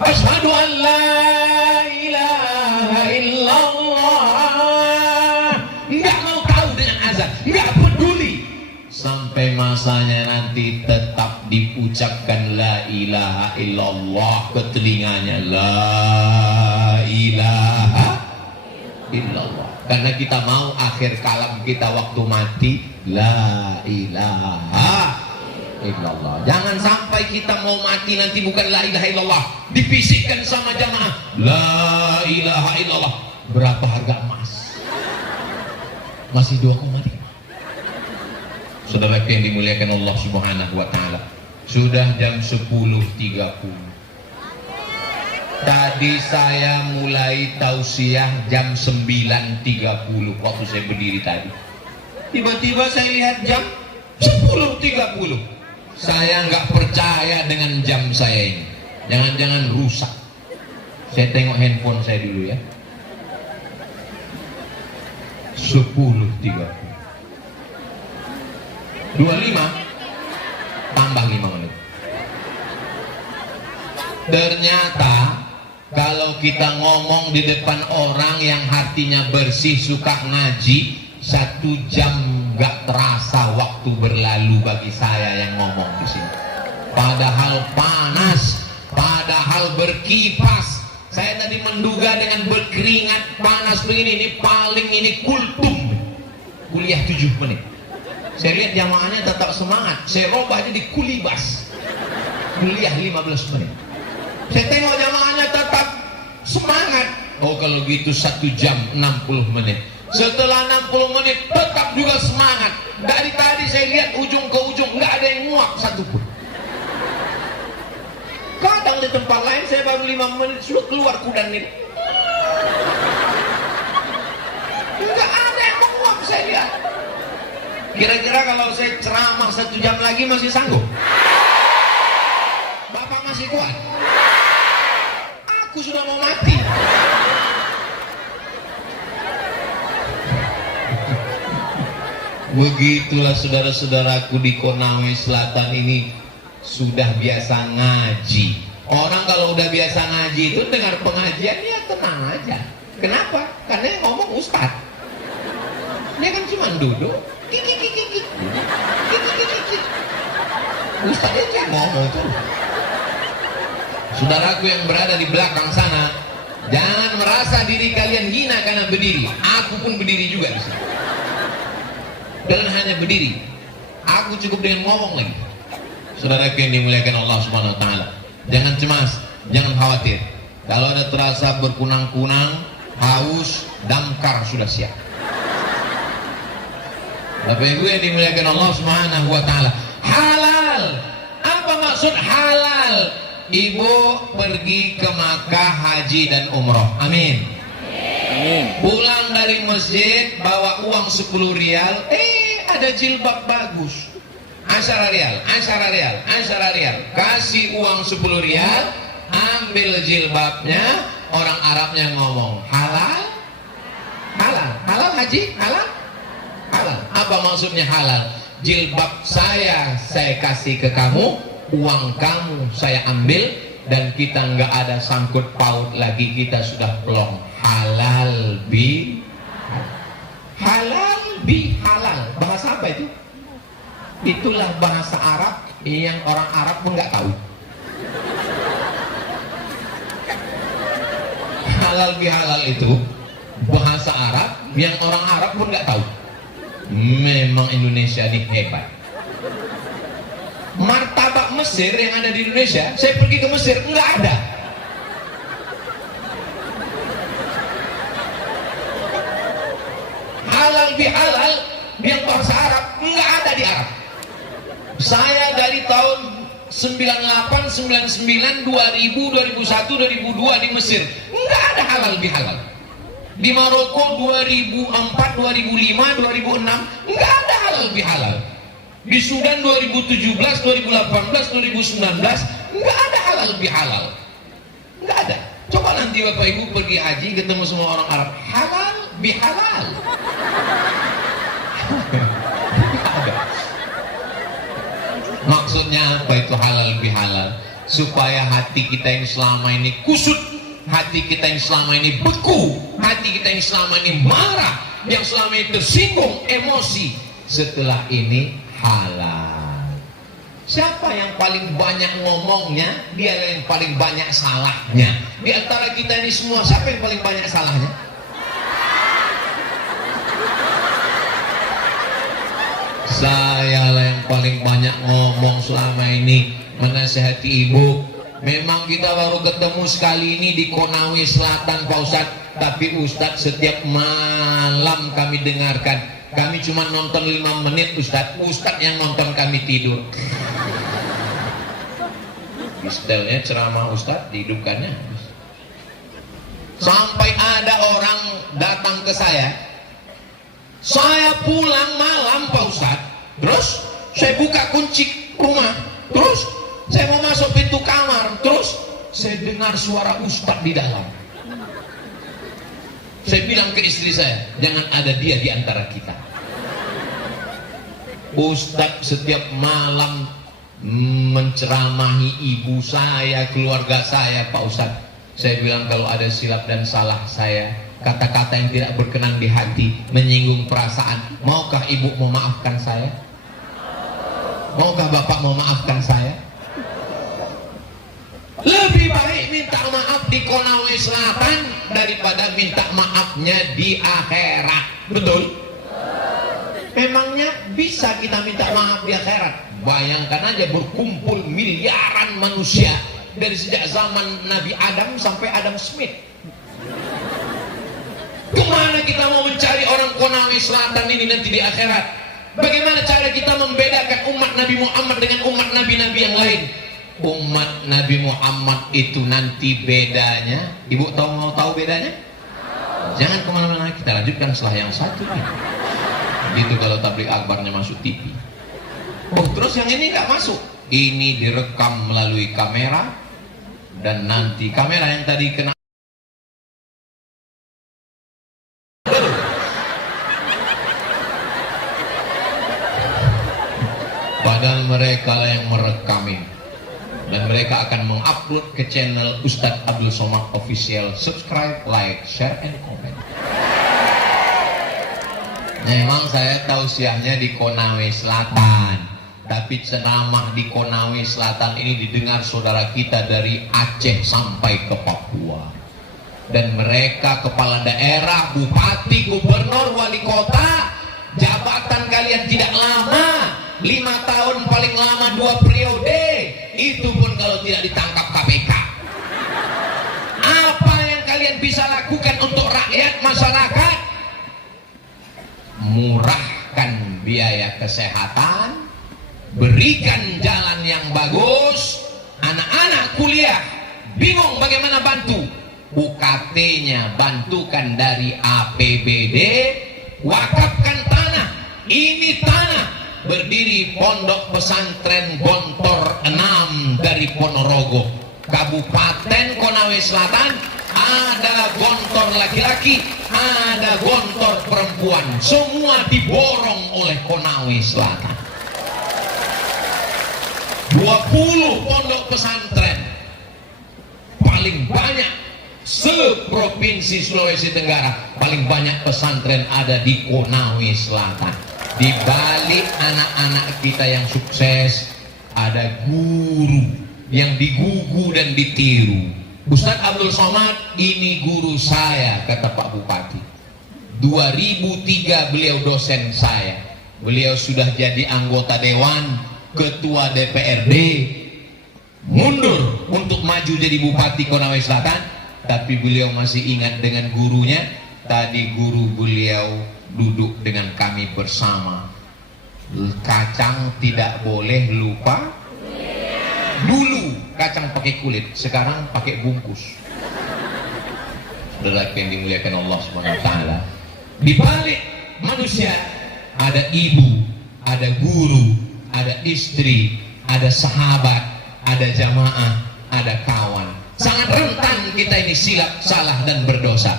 Asyhadu an la ilaha illallah. Nggak mau tahu dengan azan, nggak peduli. Sampai masanya nanti tetap diucapkan la ilaha illallah ke telinganya, la ilaha illallah. Karena kita mau akhir kalam kita waktu mati, la ilaha illallah. Jangan sampai kita mau mati nanti bukan la ilaha illallah, dibisikkan sama jamaah la ilaha illallah. Berapa harga emas? Masih 2,5. Saudara yang dimuliakan Allah Subhanahu wa taala, sudah jam 10.30. Tadi saya mulai tausiah jam 9.30 waktu saya berdiri tadi. Tiba-tiba saya lihat jam 10.30. Saya nggak percaya dengan jam saya ini. Jangan-jangan rusak. Saya tengok handphone saya dulu ya. 10.30. 25 tambah 5 menit. Ternyata kalau kita ngomong di depan orang yang hatinya bersih, suka ngaji, 1 jam gak terasa waktu berlalu bagi saya yang ngomong di sini. Padahal panas, padahal berkipas. Saya tadi menduga dengan berkeringat panas begini, ini paling ini kultum. Kuliah 7 menit. Saya lihat jamaahnya tetap semangat. Saya robah jadi kulibas. Kuliah 15 menit. Saya tengok jamaahnya tetap semangat. Oh kalau gitu 1 jam 60 menit. Setelah 60 menit tetap juga semangat. Dari tadi saya lihat ujung ke ujung nggak ada yang nguap satupun. Kadang di tempat lain saya baru 5 menit sudah keluar kuda nih. Nggak ada yang menguap saya lihat. Kira-kira kalau saya ceramah 1 jam lagi masih sanggup? Bapak masih kuat? Aku sudah mau mati. Begitulah saudara-saudaraku di Konawe Selatan ini sudah biasa ngaji. Orang kalau udah biasa ngaji itu dengar pengajian ya tenang aja. Kenapa? Karena yang ngomong ustadz. Dia kan cuma duduk. Ustadz aja ngomong tuh. Saudaraku yang berada di belakang sana, jangan merasa diri kalian hina karena berdiri. Aku pun berdiri juga di sini. dengan hanya berdiri. Aku cukup dengan ngomong lagi. Saudara yang dimuliakan Allah Subhanahu wa taala, jangan cemas, jangan khawatir. Kalau ada terasa berkunang-kunang, haus, damkar sudah siap. Bapak Ibu yang dimuliakan Allah Subhanahu wa taala, halal. Apa maksud halal? Ibu pergi ke Makkah haji dan umroh. Amin. Amin. Pulang dari masjid bawa uang 10 rial, ada jilbab bagus. Asyara rial. Kasih uang 10 rial, ambil jilbabnya, orang Arabnya ngomong, halal? Halal haji? Halal? Apa maksudnya halal? Jilbab saya kasih ke kamu, uang kamu saya ambil, dan kita nggak ada sangkut paut lagi, kita sudah plong. Halal bi halal. Bahasa apa itu? Itulah bahasa Arab yang orang Arab pun nggak tahu. Halal bi halal itu bahasa Arab yang orang Arab pun nggak tahu. Memang Indonesia ini hebat. Martabak Mesir yang ada di Indonesia, saya pergi ke Mesir nggak ada. Halal bihalal yang bahasa Arab nggak ada di Arab. Saya dari tahun 98, 99, 2000, 2001, 2002 di Mesir nggak ada halal bihalal. Di Maroko 2004, 2005, 2006 nggak ada halal bihalal. Di Sudan 2017, 2018, 2019 nggak ada halal bihalal. Nggak ada. Coba nanti Bapak Ibu pergi haji ketemu semua orang Arab, halal bihalal. Maksudnya apa itu halal bihalal? Supaya hati kita yang selama ini kusut, hati kita yang selama ini beku, hati kita yang selama ini marah, yang selama ini tersinggung emosi, setelah ini halal. Siapa yang paling banyak ngomongnya, dia yang paling banyak salahnya. Di antara kita ini semua, siapa yang paling banyak salahnya? Saya lah yang paling banyak ngomong selama ini, menasihati ibu. Memang kita baru ketemu sekali ini di Konawe Selatan Pak Ustadz, tapi Ustadz setiap malam kami dengarkan. Kami cuma nonton 5 menit Ustadz yang nonton kami tidur. Istilahnya ceramah Ustadz dihidupkannya. Sampai ada orang datang ke saya pulang malam Pak Ustadz, terus saya buka kunci rumah, terus saya mau masuk pintu kamar, terus saya dengar suara Ustadz di dalam. Saya bilang ke istri saya, jangan ada dia di antara kita. Ustadz setiap malam menceramahi ibu saya, keluarga saya Pak Ustadz. Saya bilang kalau ada silap dan salah saya, kata-kata yang tidak berkenan di hati, menyinggung perasaan, maukah ibu memaafkan saya? Maukah bapak memaafkan saya? Lebih baik minta maaf di Konawe Selatan daripada minta maafnya di akhirat. Betul? Memangnya bisa kita minta maaf di akhirat? Bayangkan aja berkumpul miliaran manusia dari sejak zaman Nabi Adam sampai Adam Smith. Kemana kita mau mencari orang Konawe Selatan ini nanti di akhirat? Bagaimana cara kita membedakan umat Nabi Muhammad dengan umat nabi-nabi yang lain? Umat Nabi Muhammad itu nanti bedanya, ibu mau tahu bedanya? Jangan kemana-mana, kita lanjutkan setelah yang satu ini. Gitu kalau tabligh akbarnya masuk TV. Oh terus yang ini nggak masuk? Ini direkam melalui kamera, dan nanti kamera yang tadi kena. Padahal mereka lah yang merekam ini. Dan mereka akan mengupload ke channel Ustadz Abdul Somad Official. Subscribe, like, share, and comment. Memang saya tausiahnya di Konawe Selatan, tapi ceramah di Konawe Selatan ini didengar saudara kita dari Aceh sampai ke Papua. Dan mereka kepala daerah, bupati, gubernur, wali kota jabatan kalian tidak lama, 5 tahun paling lama 2 periode, itu pun kalau tidak ditangkap KPK. Apa yang kalian bisa lakukan untuk rakyat masyarakat? Murahkan biaya kesehatan, berikan jalan yang bagus. Anak-anak kuliah bingung bagaimana bantu, UKT-nya bantukan dari APBD, wakafkan tanah. Ini tanah berdiri Pondok Pesantren Gontor 6 dari Ponorogo, Kabupaten Konawe Selatan. Ada gontor laki-laki, ada gontor perempuan, semua diborong oleh Konawe Selatan. 20 pondok pesantren paling banyak seprovinsi Sulawesi Tenggara, paling banyak pesantren ada di Konawe Selatan. Di balik anak-anak kita yang sukses, ada guru yang digugu dan ditiru. Ustadz Abdul Somad, ini guru saya, kata Pak Bupati. 2003 beliau dosen saya. Beliau sudah jadi anggota dewan, ketua DPRD, mundur untuk maju jadi Bupati Konawe Selatan, tapi beliau masih ingat dengan gurunya. Tadi guru beliau duduk dengan kami bersama. Kacang tidak boleh lupa dulu, kacang pakai kulit, sekarang pakai bungkus. Saudara yang dimuliakan Allah Subhanahu wa taala, di balik manusia ada ibu, ada guru, ada istri, ada sahabat, ada jamaah, ada kawan. Sangat rentan kita ini silap, salah dan berdosa.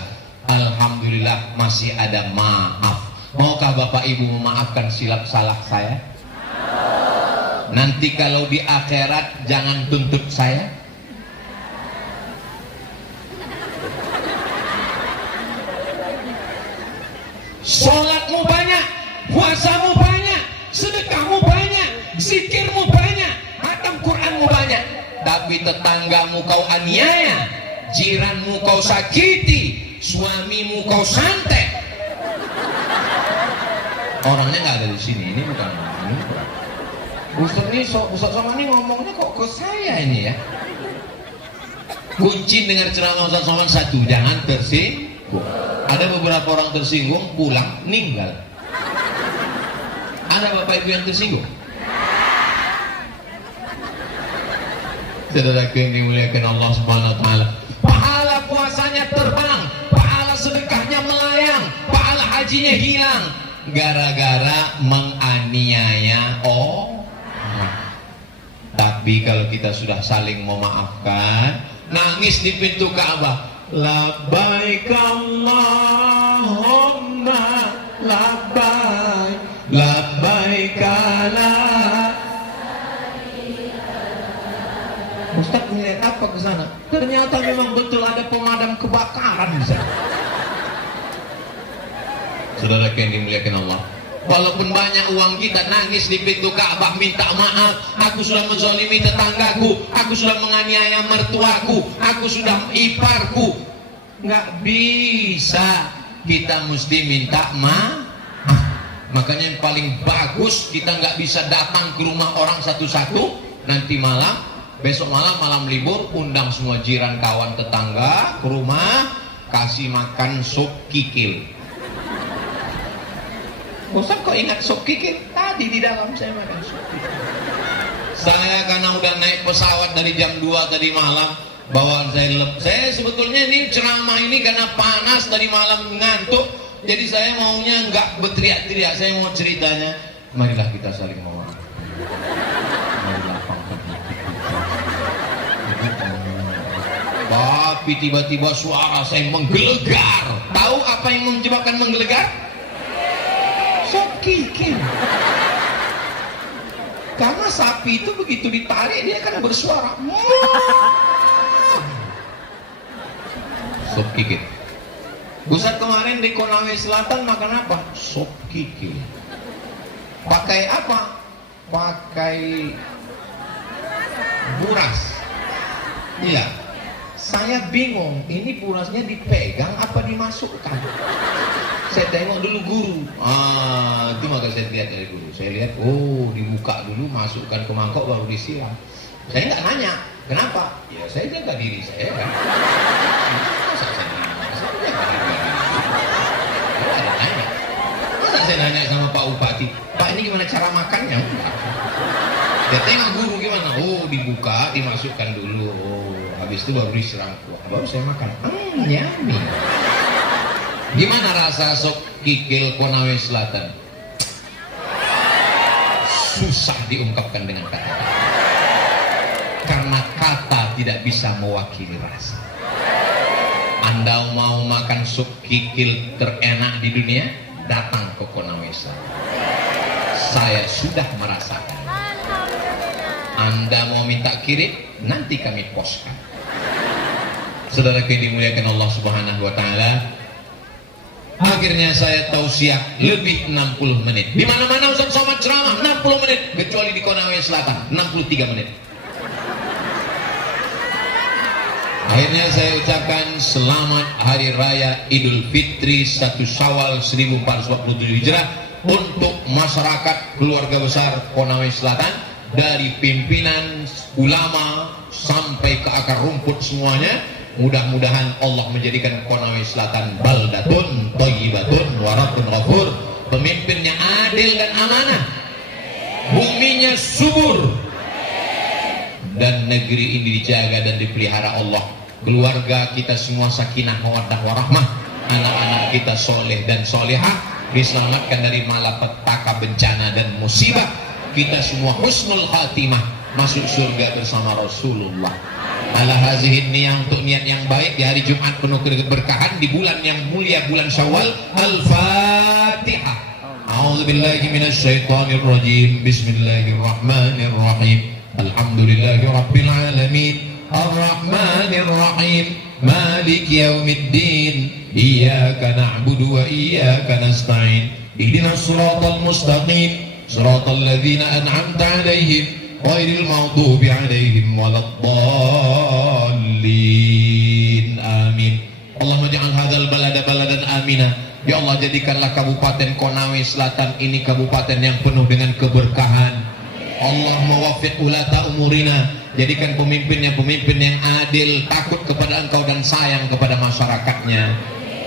Alhamdulillah masih ada maaf. Maukah Bapak Ibu memaafkan silap salah saya? Nanti kalau di akhirat jangan tuntut saya. Sholatmu banyak, puasamu banyak, sedekahmu banyak, zikirmu banyak, hatam Quranmu banyak, tapi tetanggamu kau aniaya, jiranmu kau sakiti, suamimu kau santet. Orangnya nggak ada di sini, ini bukan. Ustaz Somad ini ngomongnya kok ke saya ini ya. Kunci dengar ceramah Ustaz Somad satu, jangan tersinggung. Ada beberapa orang tersinggung, pulang, meninggal. Ada Bapak Ibu yang tersinggung? Saudara yang dimuliakan Allah Subhanahu wa taala, pahala puasanya terbang, pahala sedekahnya melayang, pahala hajinya hilang gara-gara menganiaya orang. Tapi kalau kita sudah saling memaafkan, nangis di pintu Ka'bah, labbaik Allahumma labbaik, labbaik la. Ustaz melihat apa ke sana? Ternyata memang betul ada pemadam kebakaran di sana. Saudara yang dimuliakan Allah, walaupun banyak uang kita, nangis di pintu Ka'bah minta maaf. Aku sudah menzalimi tetanggaku, aku sudah menganiaya mertuaku, aku sudah iparku. Nggak bisa, kita mesti minta maaf. Makanya yang paling bagus, kita nggak bisa datang ke rumah orang satu-satu. Nanti malam, besok malam libur, undang semua jiran, kawan, tetangga ke rumah, kasih makan sup kikil. Ustaz kok ingat sup kikil? Tadi di dalam saya makan sup kikil. Saya karena udah naik pesawat dari jam 2 tadi malam, bawaan saya sebetulnya ini ceramah ini karena panas tadi malam, ngantuk. Jadi saya maunya nggak berteriak-teriak, saya mau ceritanya. Marilah kita saling memaafkan. Marilah tapi tiba-tiba suara saya menggelegar. Tahu apa yang menyebabkan menggelegar? Sup kikil. Karena sapi itu begitu ditarik dia akan bersuara. Sup kikil. Ustaz kemarin di Konawe Selatan makan apa? Sup kikil. Pakai apa? Pakai buras. Iya. Saya bingung, ini burasnya dipegang apa dimasukkan? Saya tengok dulu guru. Itu maka saya lihat dari guru. Saya lihat, dibuka dulu, masukkan ke mangkok baru disiram. Saya nggak nanya, kenapa? Ya saya jaga diri saya kan. Masa saya nanya? Saya jaga diri. Saya ada nanya. Masa saya nanya sama Pak Bupati, Pak ini gimana cara makannya? Enggak. Ya tengok guru gimana? Dibuka, dimasukkan dulu. Habis itu baru disiram kuah. Baru saya makan. Yummy. Gimana rasa sop kikil Konawe Selatan? Susah diungkapkan dengan kata. Karena kata tidak bisa mewakili rasa. Anda mau makan sup kikil terenak di dunia? Datang ke Konawe Selatan. Saya sudah merasakan. Anda mau minta kirim? Nanti kami poskan. Saudara yang dimuliakan Allah Subhanahu wa taala, akhirnya saya tausiah lebih 60 menit. Di mana-mana Ustaz Somad ceramah 60 menit, kecuali di Konawe Selatan 63 menit. Akhirnya saya ucapkan selamat Hari Raya Idul Fitri 1 Syawal 1447 Hijrah untuk masyarakat keluarga besar Konawe Selatan, dari pimpinan ulama sampai ke akar rumput semuanya. Mudah-mudahan Allah menjadikan Konawe Selatan baldatun thayyibatun wa rabbun ghafur, pemimpinnya adil dan amanah, buminya subur, dan negeri ini dijaga dan dipelihara Allah. Keluarga kita semua sakinah mawaddah warahmah, anak-anak kita soleh dan solehah, diselamatkan dari malapetaka, bencana dan musibah. Kita semua husnul khatimah, masuk surga bersama Rasulullah. Ala hazihin niyah, untuk niat yang baik di hari Jumat penuh keberkahan di bulan yang mulia, bulan Syawal. Al-Fatihah. A'udzubillahi minasyaitonir rajim. Bismillahirrahmanirrahim. Alhamdulillahi rabbil alamin. Ar-Rahmanir Rahim. Maliki yaumiddin. Iyyaka na'budu wa iyyaka nasta'in. Ihdinas siratal mustaqim. Siratal ladzina an'amta 'alaihim ghairil maghdubi 'alaihim waladdallin. Amin. Allahumma ja'al hadzal balada baladan amina. Ya Allah, jadikanlah Kabupaten Konawe Selatan ini kabupaten yang penuh dengan keberkahan. Allahumma waffiq ulata umurina. Jadikan pemimpinnya pemimpin yang adil, takut kepada Engkau dan sayang kepada masyarakatnya.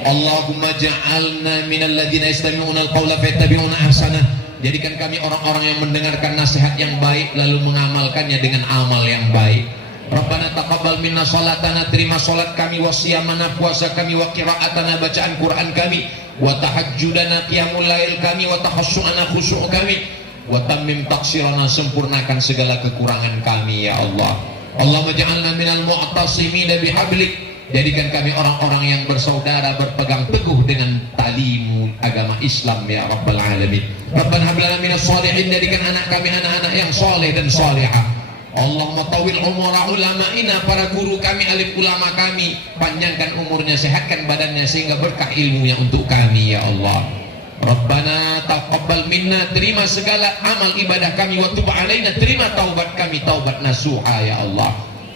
Allahumma ja'alna minal ladzina yastami'una al-qawla fayattabi'una ahsanah. Jadikan kami orang-orang yang mendengarkan nasihat yang baik lalu mengamalkannya dengan amal yang baik. Rabbana taqabbal minna salatana, terima salat kami, wa siyamana, puasa kami, wa qira'atana, bacaan Quran kami, wa tahajjudana, qiyamul lail kami, wa tahassu'ana, khusyuk kami, wa tammim taqsirana, sempurnakan segala kekurangan kami ya Allah. Allahumma ja'alna minal mu'tasimina bihablik. Jadikan kami orang-orang yang bersaudara, berpegang teguh dengan talimu agama Islam ya Rabbal Alamin. Rabbana hab lana minas shalihin, jadikan anak kami anak-anak yang soleh dan solehah. Allahumma tawil umura ulama'ina, para guru kami, alif ulama kami, panjangkan umurnya, sehatkan badannya sehingga berkah ilmunya untuk kami ya Allah. Rabbana taqabbal minna, terima segala amal ibadah kami, wa tub alaina, terima taubat kami, taubat nasuha ya Allah.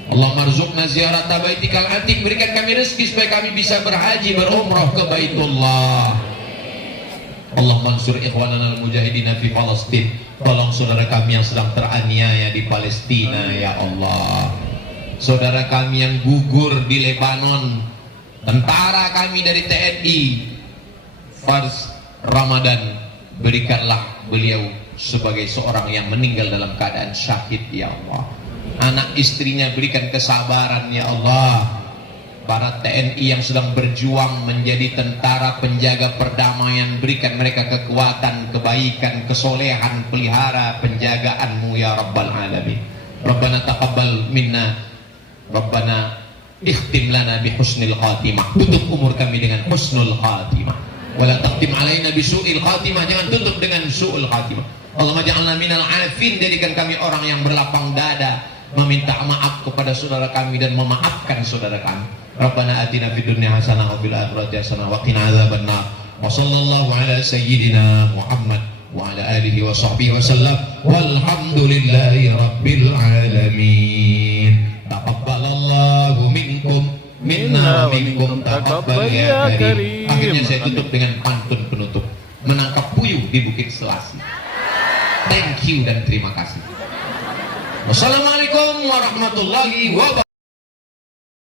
Allahumma rzuqna ziyarata baitikal atiq, berikan kami rezeki supaya kami bisa berhaji, berumrah ke Baitullah. Allahumma ansur ikhwanana al-mujahidina fi Palestin, tolong saudara kami yang sedang teraniaya di Palestina ya Allah. Saudara kami yang gugur di Lebanon, tentara kami dari TNI, Fars Ramadan, berikanlah beliau sebagai seorang yang meninggal dalam keadaan syahid ya Allah. Anak istrinya berikan kesabaran ya Allah. Para TNI yang sedang berjuang menjadi tentara penjaga perdamaian, berikan mereka kekuatan, kebaikan, kesolehan, pelihara penjagaanmu ya Rabbal Alamin. Rabbana taqabbal minna, Rabbana ikhtim lana bi husnil khatimah, tutup umur kami dengan husnul khatimah, wala taqtim alaina bi su'il khatimah, jangan tutup dengan su'ul khatimah. Allahumma ja'alna minal afin, jadikan kami orang yang berlapang dada, meminta maaf kepada saudara kami dan memaafkan saudara kami. Rabbana atina fid dunya hasanah wa fil akhirati hasanah wa qina adzabannar. Wa sallallahu ala sayyidina Muhammad wa ala alihi wa sahbihi wa sallam. Walhamdulillahi rabbil alamin. Taqabbalallahu minkum minna wa minkum taqabbal ya karim. Akhirnya saya tutup dengan pantun penutup. Menangkap puyuh di Bukit Selasi. Thank you dan terima kasih. Wassalamualaikum warahmatullahi wabarakatuh.